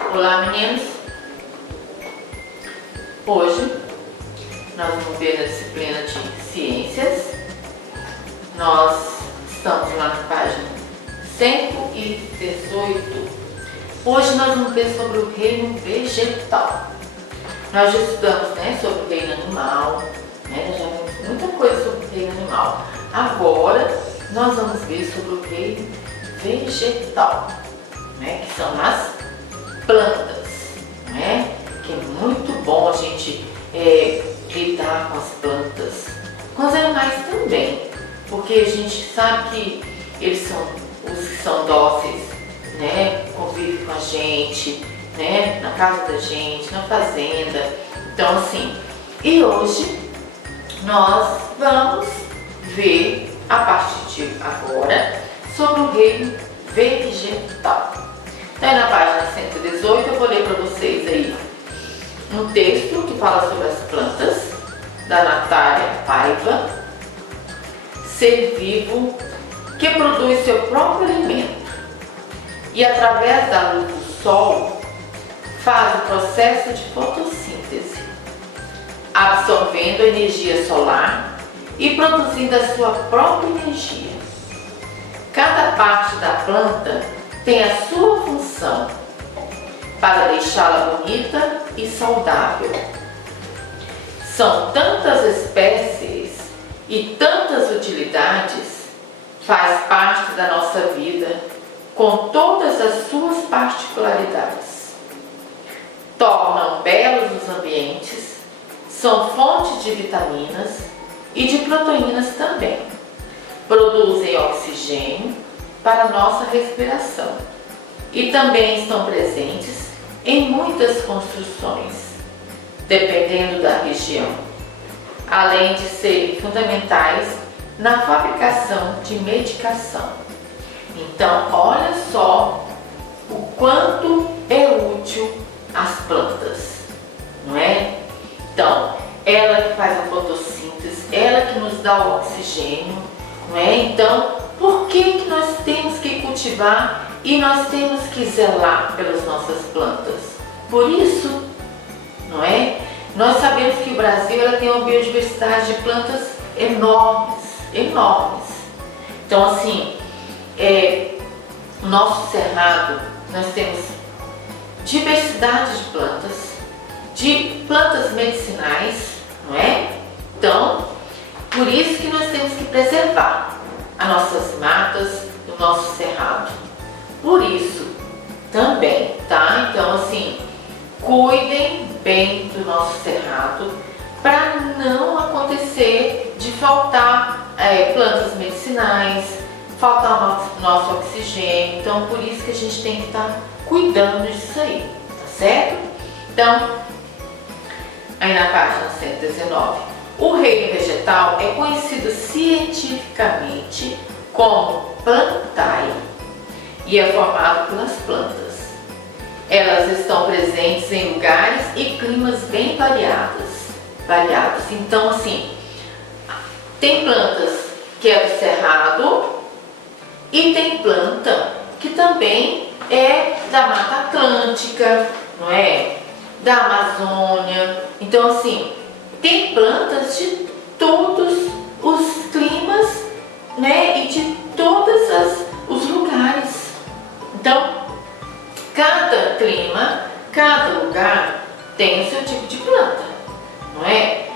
Olá, meninos! Hoje nós vamos ver a disciplina de Ciências. Nós estamos lá na página 118. Hoje nós vamos ver sobre o reino vegetal. Nós já estudamos, sobre o reino animal, nós já vimos muita coisa sobre o reino animal. Agora nós vamos ver sobre o reino vegetal, que são as plantas, que é muito bom a gente lidar com as plantas, com os animais também, porque a gente sabe que eles são os que são dóceis, convivem com a gente, na casa da gente, na fazenda. Então assim, e hoje nós vamos ver a partir de agora sobre o reino vegetal. Então, na página 118 eu vou ler para vocês aí um texto que fala sobre as plantas, da Natália Paiva. Ser vivo que produz seu próprio alimento e, através da luz do sol, faz o processo de fotossíntese, absorvendo a energia solar e produzindo a sua própria energia. Cada parte da planta tem a sua função para deixá-la bonita e saudável. São tantas espécies e tantas utilidades, faz parte da nossa vida com todas as suas particularidades. Tornam belos os ambientes, são fonte de vitaminas e de proteínas também. Produzem oxigênio para nossa respiração e também estão presentes em muitas construções, dependendo da região, além de serem fundamentais na fabricação de medicação. Então, olha só o quanto é útil as plantas, não é? Então, ela que faz a fotossíntese, ela que nos dá o oxigênio, não é? Então, por que nós temos que cultivar e nós temos que zelar pelas nossas plantas? Por isso, não é? Nós sabemos que o Brasil tem uma biodiversidade de plantas enormes. Então, assim, no nosso cerrado, nós temos diversidade de plantas medicinais, não é? Então, por isso que nós temos que preservar as nossas matas, o nosso cerrado. Por isso também, tá? Então assim, cuidem bem do nosso cerrado para não acontecer de faltar plantas medicinais, faltar o nosso oxigênio. Então por isso que a gente tem que estar cuidando disso aí, tá certo? Então, aí na página 119. O reino vegetal é conhecido cientificamente como plantae e é formado pelas plantas. Elas estão presentes em lugares e climas bem variados. Então, assim, tem plantas que é do cerrado e tem planta que também é da Mata Atlântica, não é? Da Amazônia. Então, assim, tem plantas de todos os climas, e de todos os lugares. Então, cada clima, cada lugar tem o seu tipo de planta, não é?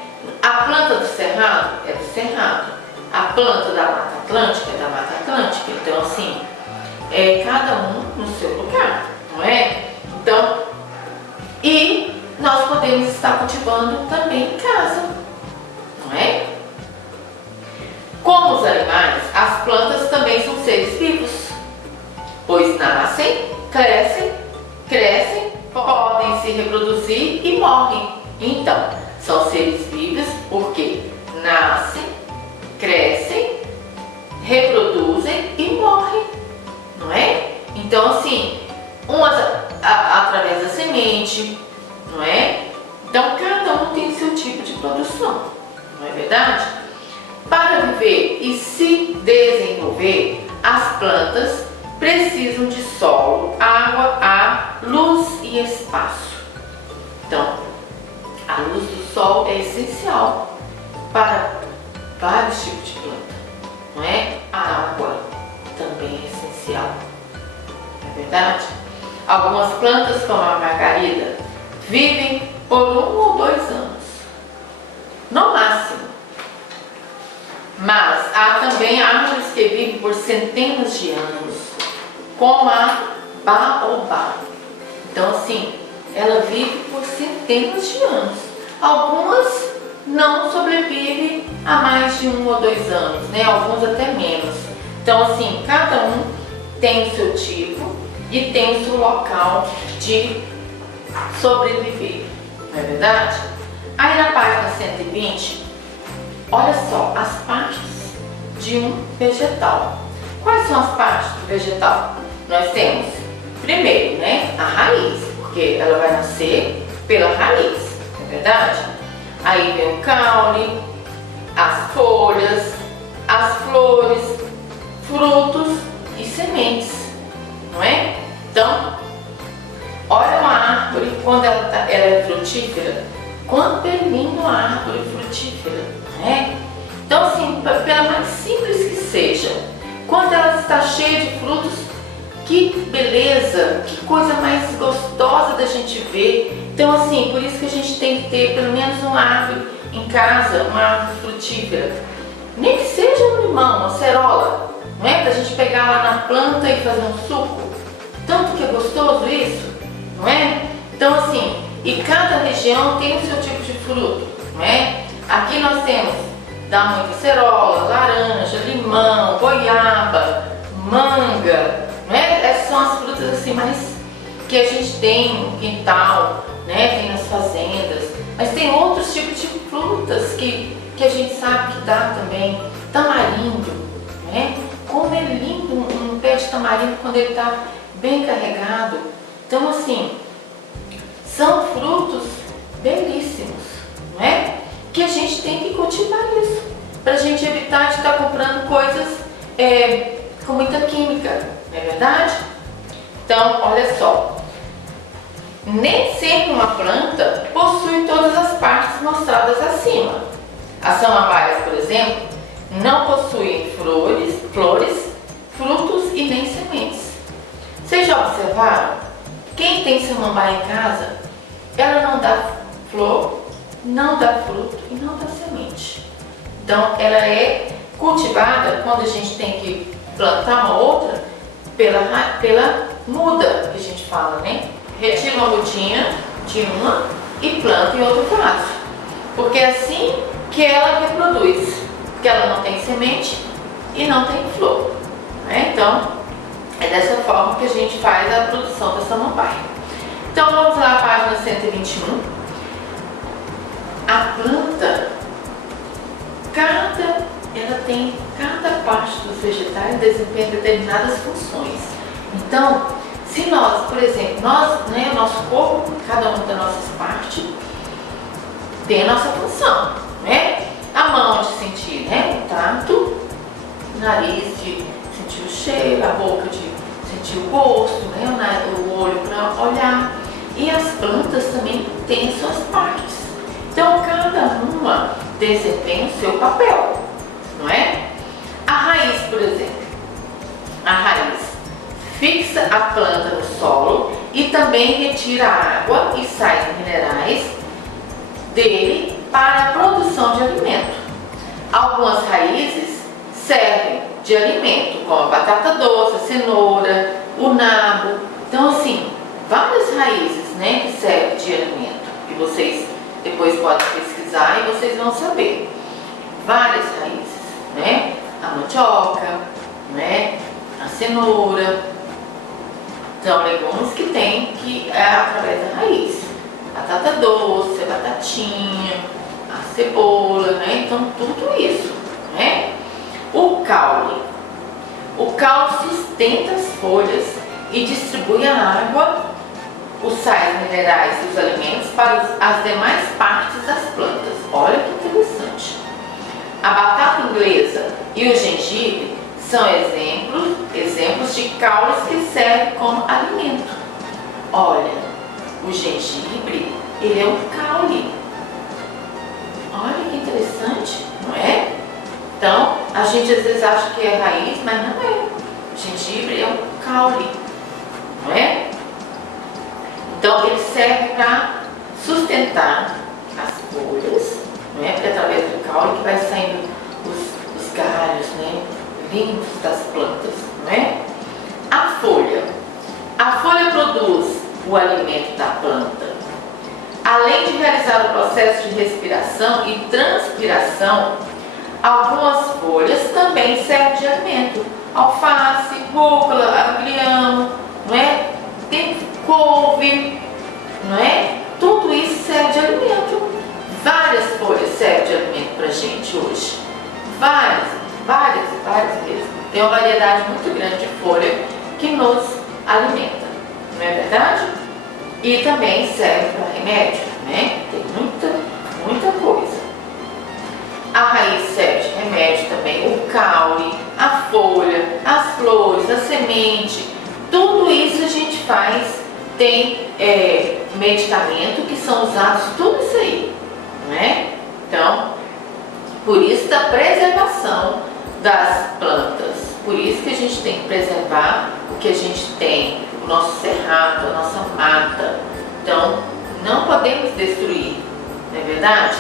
A planta do cerrado é do cerrado, a planta da Mata Atlântica é da Mata Atlântica. Então, assim, cada um no seu lugar, não é? Então, e nós podemos estar cultivando também em casa, não é? Como os animais, as plantas também são seres vivos, pois nascem, crescem, podem se reproduzir e morrem. Então, são seres vivos porque nascem, crescem, reproduzem e morrem, não é? Então, assim, umas através da semente, não é? Então, cada um tem seu tipo de produção, não é verdade? Para viver e se desenvolver, as plantas precisam de solo, água, ar, luz e espaço. Então, a luz do sol é essencial para vários tipos de planta, não é? A água também é essencial, não é verdade? Algumas plantas, como a margarida, vivem por 1 ou 2 anos, no máximo. Mas há também árvores que vivem por centenas de anos, como a baobá. Então, assim, ela vive por centenas de anos. Algumas não sobrevivem a mais de 1 ou 2 anos, né? Alguns até menos. Então, assim, cada um tem o seu tipo e tem o seu local de sobreviver, não é verdade? Aí na página 120, olha só as partes de um vegetal. Quais são as partes do vegetal? Nós temos, primeiro, né, a raiz, porque ela vai nascer pela raiz, não é verdade? Aí vem o caule, as folhas, as flores, frutos e sementes, não é? Então, olha uma árvore quando ela é frutífera, quanto é lindo a árvore frutífera, não é? Então, assim, pela mais simples que seja, quando ela está cheia de frutos, que beleza, que coisa mais gostosa da gente ver. Então, assim, por isso que a gente tem que ter pelo menos uma árvore em casa, uma árvore frutífera. Nem que seja um limão, uma cerola, não é? Para a gente pegar lá na planta e fazer um suco. Tanto que é gostoso isso, não é? Então, assim, e cada região tem o seu tipo de fruto, não é? Aqui nós temos da muita cerola, laranja, limão, goiaba, manga, não é? Essas são as frutas assim mais que a gente tem no quintal, né? Tem nas fazendas, mas tem outros tipos de frutas que a gente sabe que dá também. Tamarindo, né? Como é lindo um pé de tamarindo quando ele está bem carregado. Então, assim, são frutos belíssimos, não é? Que a gente tem que cultivar isso, para a gente evitar de estar comprando coisas com muita química, não é verdade? Então, olha só, nem sempre uma planta possui todas as partes mostradas acima. As samambaias, por exemplo, não possuem flores, frutos e nem sementes. Vocês já observaram? Quem tem samambaia em casa, ela não dá flor, não dá fruto e não dá semente. Então, ela é cultivada quando a gente tem que plantar uma outra pela muda, que a gente fala, né? Retira uma mudinha de uma e planta em outro vaso. Porque é assim que ela reproduz. Porque ela não tem semente e não tem flor, né? Então, é dessa forma que a gente faz a produção da samambaia. Então, vamos lá à página 121. A planta, cada parte dos vegetais desempenha determinadas funções. Então, se nós, por exemplo, o nosso corpo, cada uma das nossas partes, tem a nossa função, né? A mão de sentir, né, o tato, o nariz de sentir o cheiro, a boca de sentir o gosto, né, o olho para olhar. E as plantas também têm suas partes. Então, cada uma desempenha o seu papel, não é? A raiz, por exemplo. A raiz fixa a planta no solo e também retira a água e sais minerais dele para a produção de alimento. Algumas raízes servem de alimento, como a batata doce, a cenoura, o nabo. Então, assim, várias raízes, né, que servem de alimento. E vocês depois podem pesquisar e vocês vão saber. Várias raízes, né? A mandioca, né? A cenoura. São legumes que tem que é através da raiz. Batata doce, a batatinha, a cebola, né? Então, tudo isso, né? O caule. O caule sustenta as folhas e distribui a água, os sais minerais e os alimentos para as demais partes das plantas. Olha que interessante. A batata inglesa e o gengibre são exemplos de caules que servem como alimento. Olha, o gengibre, ele é um caule. Olha que interessante, não é? Então, a gente às vezes acha que é raiz, mas não é. O gengibre é um caule, não é? Então, ele serve para sustentar as folhas, não é? Porque através do caule que vai saindo os galhos, né? Limpos das plantas, não é? A folha produz o alimento da planta. Além de realizar o processo de respiração e transpiração, algumas folhas também servem de alimento. Alface, rúcula, agrião, não é? Tem couve, não é? Tudo isso serve de alimento. Várias folhas servem de alimento para a gente hoje. Várias mesmo. Tem uma variedade muito grande de folha que nos alimenta, não é verdade? E também serve para remédio, né? Tem muita coisa. A raiz serve de remédio também, o caule, a folha, as flores, a semente, tudo isso a gente faz, tem medicamento que são usados, tudo isso aí, não é? Então, por isso da preservação das plantas, por isso que a gente tem que preservar o que a gente tem, o nosso cerrado, a nossa mata. Então, não podemos destruir, não é verdade?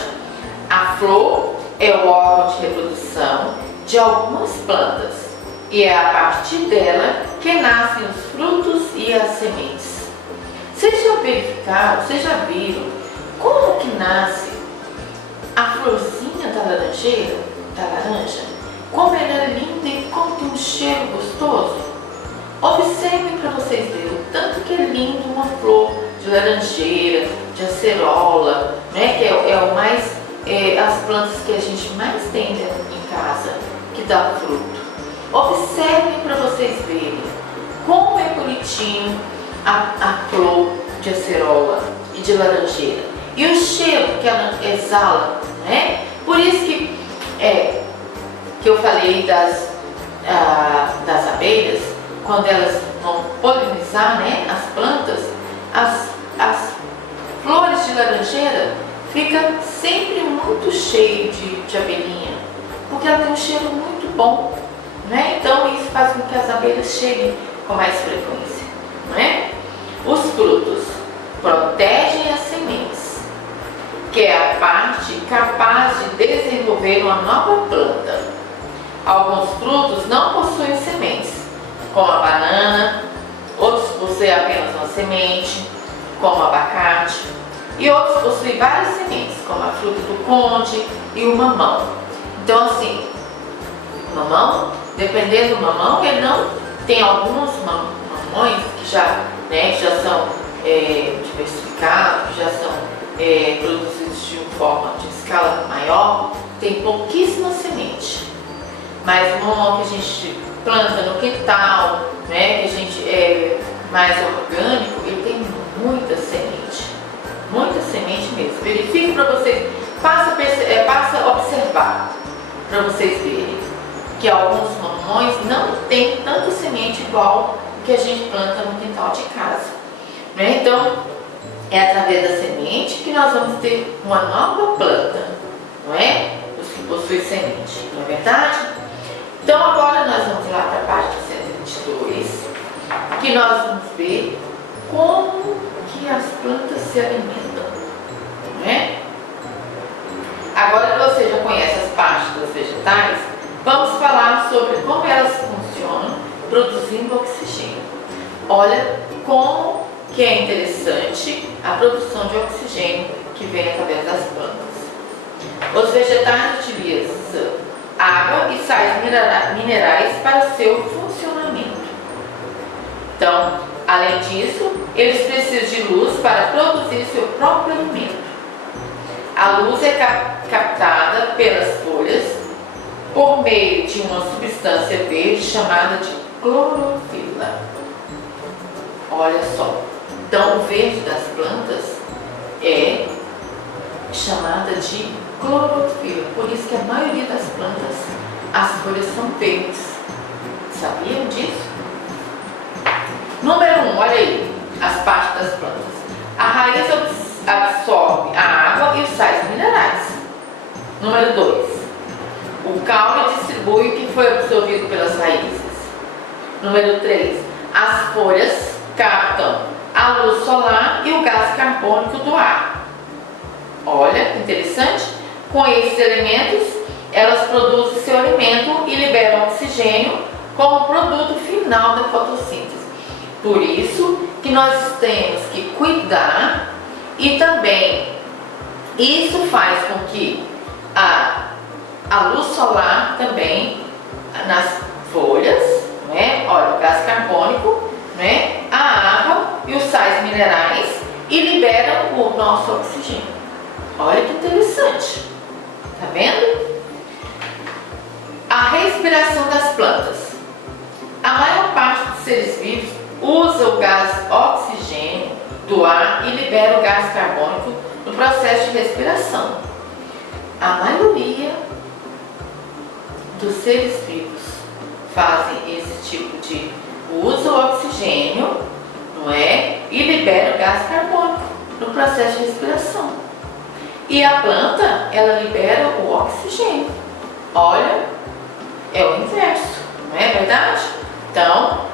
A flor é o órgão de reprodução de algumas plantas e é a partir dela que nascem os frutos e as sementes. Vocês já verificaram, vocês já viram como que nasce a florzinha da laranjeira, da laranja? Como ela é linda e como tem um cheiro gostoso? Observem para vocês verem o tanto que é lindo uma flor de laranjeira, de acerola, né? Que é o mais, as plantas que a gente mais tem em casa, que dá fruto. Observem para vocês verem como é bonitinho a flor de acerola e de laranjeira. E o cheiro que ela exala, né? Por isso que eu falei das abelhas, quando elas vão polinizar, né, as plantas, as flores de laranjeira fica sempre muito cheio de abelhinha, porque ela tem um cheiro muito bom, né? Então isso faz com que as abelhas cheguem com mais frequência, não é? Os frutos protegem as sementes, que é a parte capaz de desenvolver uma nova planta. Alguns frutos não possuem sementes, como a banana, outros possuem apenas uma semente, como o abacate, e outros possuem várias sementes, como a fruta do conde e o mamão. Então assim, o mamão, dependendo do mamão, ele não tem alguns mamões que já são diversificados, que já são produzidos de uma forma de escala maior, tem pouquíssima semente. Mas o mamão que a gente planta no quintal, né, que a gente é mais orgânico, ele tem muita semente mesmo. Verifique para vocês, passa a observar para vocês verem que alguns mamões não tem tanta semente igual que a gente planta no quintal de casa, né? Então, é através da semente que nós vamos ter uma nova planta, não é? Os que possuem semente, não é verdade? Então agora nós vamos lá para a página 122, que nós vamos ver como que as plantas se alimentam, né? Agora que você já conhece as partes dos vegetais, vamos falar sobre como elas funcionam produzindo oxigênio. Olha como que é interessante a produção de oxigênio que vem através das plantas. Os vegetais utilizam água e sais minerais para o seu funcionamento. Então, além disso, eles precisam de luz para produzir seu próprio alimento. A luz é captada pelas folhas por meio de uma substância verde chamada de clorofila. Olha só, então o verde das plantas é chamada de clorofila, por isso que a maioria das plantas, as folhas são verdes. Sabiam disso? Número 2. O caule distribui o que foi absorvido pelas raízes. Número 3. As folhas captam a luz solar e o gás carbônico do ar. Olha que interessante. Com esses elementos, elas produzem seu alimento e liberam oxigênio como produto final da fotossíntese. Por isso que nós temos que cuidar e também isso faz com que a luz solar também nas folhas, né? Olha, o gás carbônico, né? A água e os sais minerais e liberam o nosso oxigênio. Olha que interessante. Tá vendo? A respiração das plantas. A maior parte dos seres vivos usa o gás oxigênio do ar e libera o gás carbônico no processo de respiração. A maioria dos seres vivos fazem esse tipo de usa o oxigênio, não é? E libera o gás carbônico no processo de respiração. E a planta, ela libera o oxigênio. Olha, é o inverso, não é verdade? Então,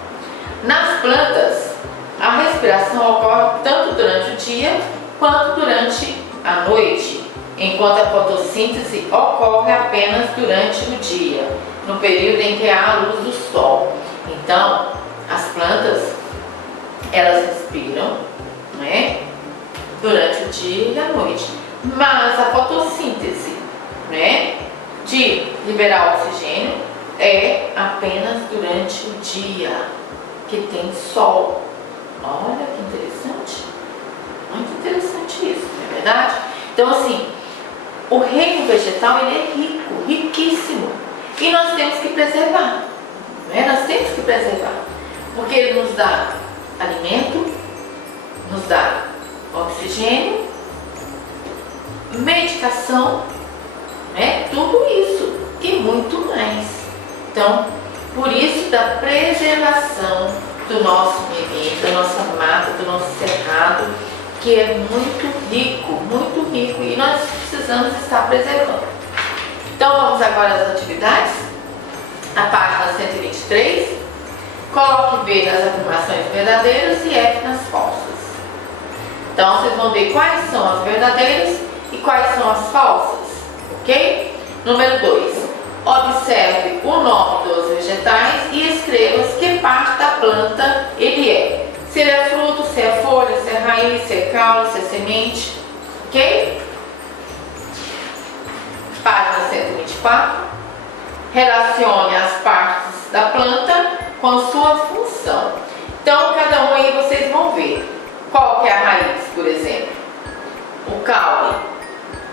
nas plantas, a respiração ocorre tanto durante o dia quanto durante a noite, enquanto a fotossíntese ocorre apenas durante o dia, no período em que há a luz do sol. Então, as plantas, elas respiram, né, durante o dia e a noite. Mas a fotossíntese, né, de liberar oxigênio é apenas durante o dia, que tem sol. Olha que interessante. Muito interessante isso, não é verdade? Então, assim, o reino vegetal, ele é rico, riquíssimo. E nós temos que preservar, né? Nós temos que preservar. Porque ele nos dá alimento, nos dá oxigênio, medicação, né? Tudo isso e muito mais. Então, por isso da preservação do nosso meio ambiente, da nossa mata, do nosso cerrado, que é muito rico e nós precisamos estar preservando. Então vamos agora às atividades. A página 123. Coloque V nas afirmações verdadeiras e F nas falsas. Então vocês vão ver quais são as verdadeiras e quais são as falsas, ok? Número 2. Observe o nome dos vegetais e escreva que parte da planta ele é. Se ele é fruto, se é folha, se é raiz, se é caule, se é semente, ok? Página 124. Relacione as partes da planta com sua função. Então, cada um aí vocês vão ver qual que é a raiz, por exemplo. O caule,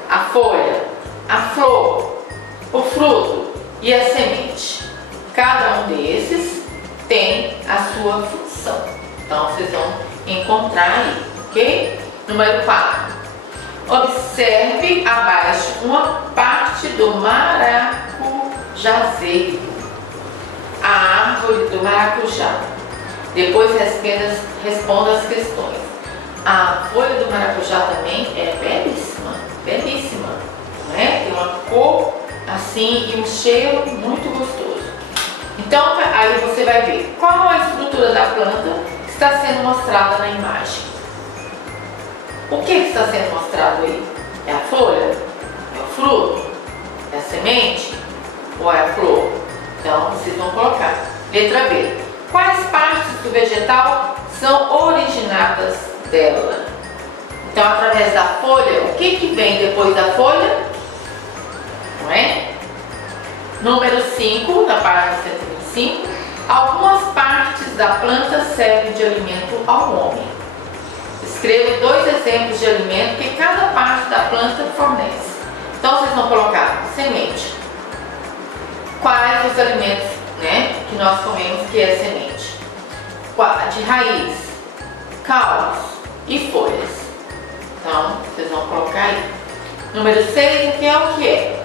a folha, a flor, o fruto e a semente. Cada um desses tem a sua função. Então, vocês vão encontrar aí, ok? Número 4. Observe abaixo uma parte do maracujazeiro, a árvore do maracujá. Depois responda as questões. A folha do maracujá também é belíssima, belíssima, não é? Tem uma cor assim e um cheiro muito gostoso. Então, aí você vai ver qual a estrutura da planta está sendo mostrada na imagem. O que está sendo mostrado aí? É a folha? É o fruto? É a semente? Ou é a flor? Então, vocês vão colocar. Letra B. Quais partes do vegetal são originadas dela? Então, através da folha, o que vem depois da folha? Não é? Número 5, na página 125. Algumas partes da planta servem de alimento ao homem. Escreva 2 exemplos de alimento que cada parte da planta fornece. Então, vocês vão colocar semente. Quais os alimentos, né, que nós comemos que é semente? De raiz, caules e folhas. Então, vocês vão colocar aí. Número 6, o que é?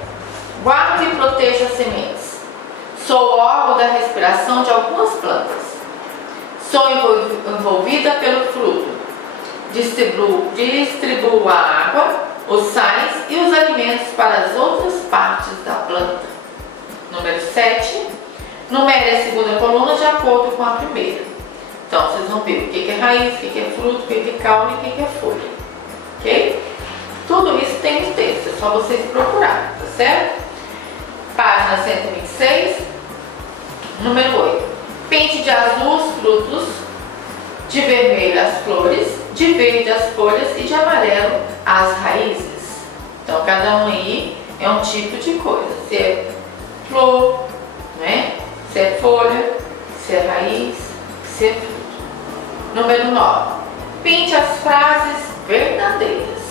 Guarde e proteja as sementes. Sou o órgão da respiração de algumas plantas. Sou envolvida pelo fruto. Distribuo a água os sais e os alimentos para as outras partes da planta. Número 7. Numere a segunda coluna de acordo com a primeira. Então, vocês vão ver o que é raiz, o que é fruto, o que é caule e o que é folha. Ok? Tudo isso tem no texto, é só vocês procurarem, tá certo? Página 126. Número 8. Pinte de azul os frutos, de vermelho as flores, de verde as folhas e de amarelo as raízes. Então, cada um aí é um tipo de coisa. Se é flor, né? Se é folha, se é raiz, se é fruto. Número 9. Pinte as frases verdadeiras,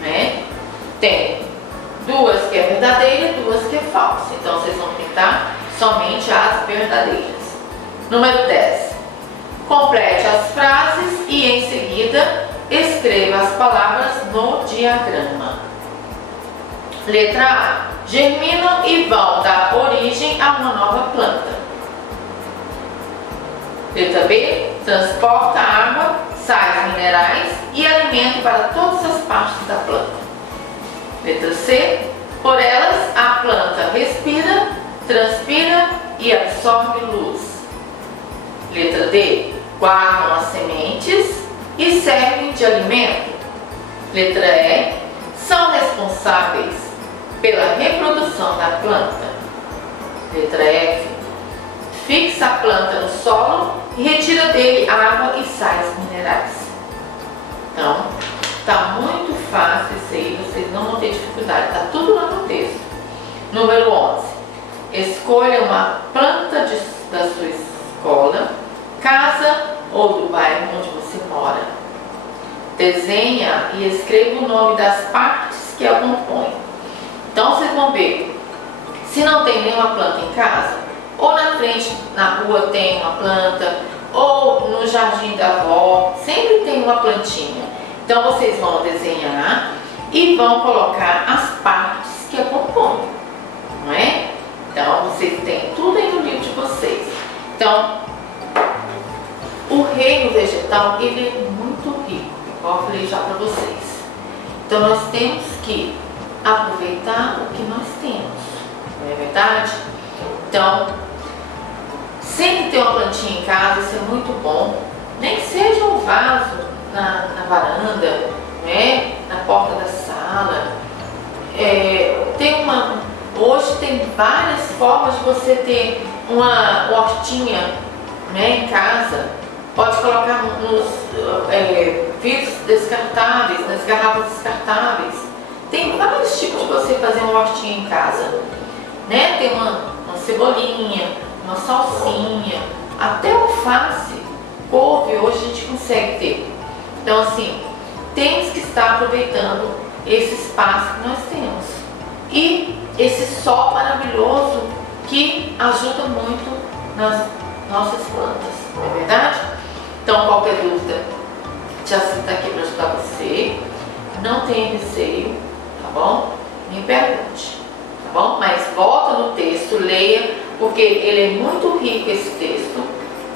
né? Tem duas que é verdadeira e duas que é falsa. Então, vocês vão pintar somente as verdadeiras. Número 10. Complete as frases e, em seguida, escreva as palavras no diagrama. Letra A. Germinam e vão dar origem a uma nova planta. Letra B. Transporta água, sais minerais e alimento para todas as partes da planta. Letra C. Por elas, a planta respira, transpira e absorve luz. Letra D. Guardam as sementes e servem de alimento. Letra E. São responsáveis pela reprodução da planta. Letra F. Fixa a planta no solo e retira dele água e sais minerais. Então, está muito fácil isso aí, vocês não vão ter dificuldade, está tudo lá no texto. Número 11. Escolha uma planta da sua escola, casa ou do bairro onde você mora. Desenha e escreva o nome das partes que a compõem. Então, vocês vão ver, se não tem nenhuma planta em casa, ou na frente, na rua tem uma planta, ou no jardim da avó, sempre tem uma plantinha. Então, vocês vão desenhar e vão colocar as partes que a compõem, não é? Então, vocês têm tudo aí no livro de vocês. Então, o reino vegetal, ele é muito rico, igual eu falei já para vocês. Então, nós temos que aproveitar o que nós temos, não é verdade? Então, sempre ter uma plantinha em casa, isso é muito bom. Nem que seja um vaso na varanda, né? Na porta da sala. Hoje tem várias formas de você ter uma hortinha, né, em casa. Pode colocar nos vidros descartáveis, nas garrafas descartáveis. Tem vários tipos de você fazer uma hortinha em casa, né? Tem uma cebolinha, uma salsinha, até alface, couve, hoje a gente consegue ter. Então, assim, temos que estar aproveitando esse espaço que nós temos. E esse sol maravilhoso que ajuda muito nas nossas plantas, não é verdade? Então, qualquer dúvida, Tia Cida está aqui para ajudar você. Não tenha receio, tá bom? Me pergunte, tá bom? Mas volta no texto, leia, porque ele é muito rico, esse texto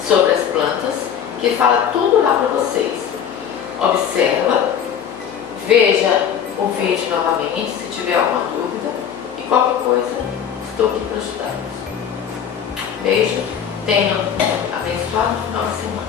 sobre as plantas, que fala tudo lá para vocês. Observa, veja o vídeo novamente, se tiver alguma dúvida, e qualquer coisa, estou aqui para ajudar. Beijo, tenham um abençoado final de semana.